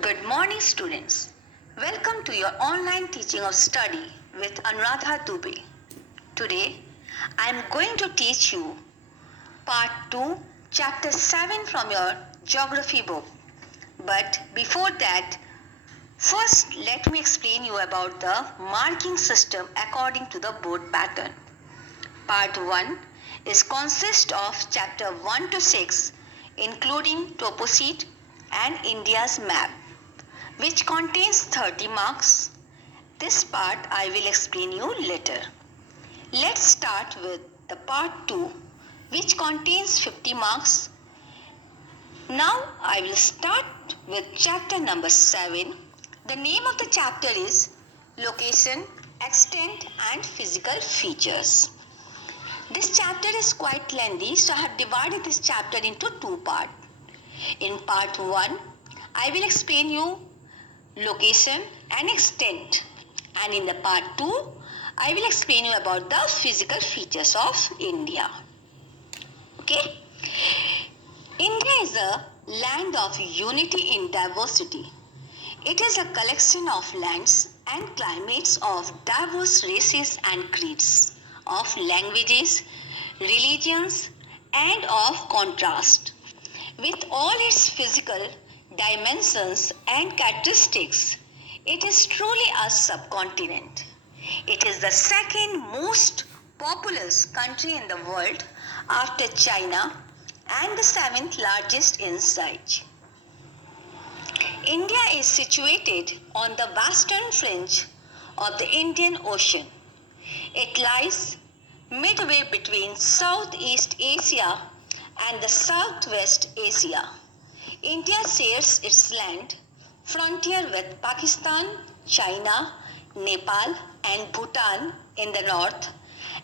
Good morning, students. Welcome to your online teaching of study with Anuradha Dubey. Today, I am going to teach you Part 2, Chapter 7 from your Geography book. But before that, first let me explain you about the marking system according to the board pattern. Part 1 is consist of Chapter 1 to 6, including topo sheet and India's map, which contains 30 marks. This part I will explain you later. Let's start with the part 2, which contains 50 marks. Now I will start with chapter number 7. The name of the chapter is Location, Extent and Physical Features. This chapter is quite lengthy, so I have divided this chapter into two parts. In part 1, I will explain you location and extent, and in the part 2 I will explain you about the physical features of India. Okay, India is a land of unity in diversity. It is a collection of lands and climates of diverse races and creeds, of languages, religions and of contrast. With all its physical dimensions and characteristics, it is truly a subcontinent. It is the second most populous country in the world after China and the seventh largest in size. India is situated on the western fringe of the Indian Ocean. It lies midway between Southeast Asia and the Southwest Asia. India shares its land frontier with Pakistan, China, Nepal and Bhutan in the north,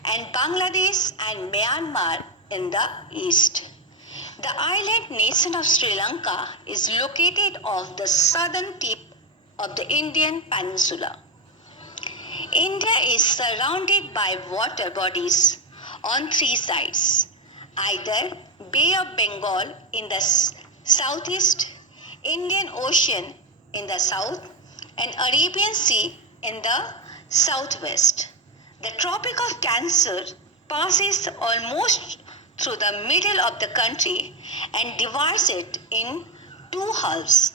and Bangladesh and Myanmar in the east. The island nation of Sri Lanka is located off the southern tip of the Indian peninsula. India is surrounded by water bodies on three sides, either Bay of Bengal in the southeast, Indian Ocean in the south, and Arabian Sea in the southwest. The Tropic of Cancer passes almost through the middle of the country and divides it in two halves,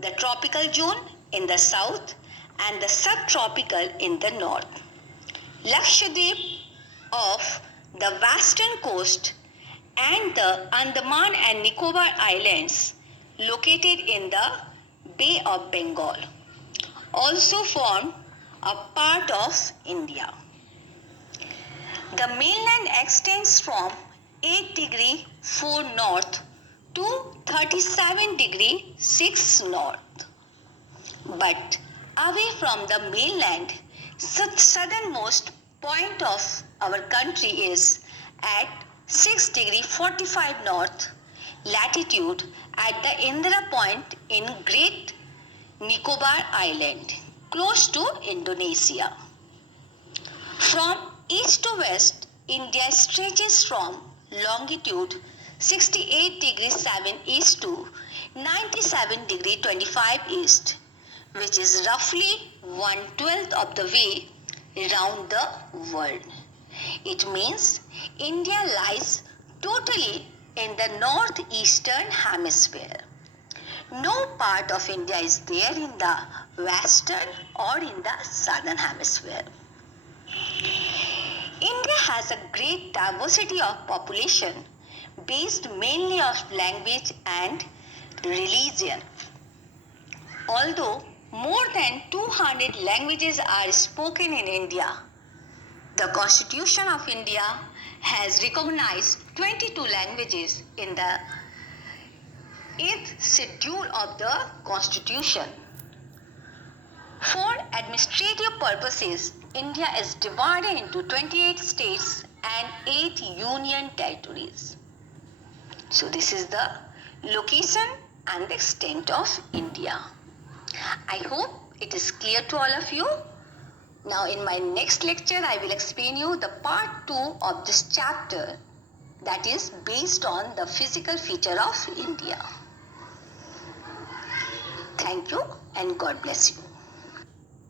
the tropical zone in the south and the subtropical in the north. Lakshadweep of the western coast and the Andaman and Nicobar Islands located in the Bay of Bengal also form a part of India. The mainland extends from 8 degree 4 north to 37 degree 6 north. But away from the mainland, southernmost point of our country is at 6 degree 45 north latitude at the Indira Point in Great Nicobar Island, close to Indonesia. From east to west, India stretches from longitude 68 degree 7 east to 97 degree 25 east, which is roughly 1/12 of the way around the world. It means India lies totally in the northeastern hemisphere. No part of India is there in the western or in the southern hemisphere. India has a great diversity of population based mainly on language and religion. Although more than 200 languages are spoken in India, the Constitution of India has recognized 22 languages in the 8th schedule of the Constitution. For administrative purposes, India is divided into 28 states and 8 union territories. So this is the location and the extent of India. I hope it is clear to all of you. Now in my next lecture, I will explain you the part 2 of this chapter, that is based on the physical feature of India. Thank you and God bless you.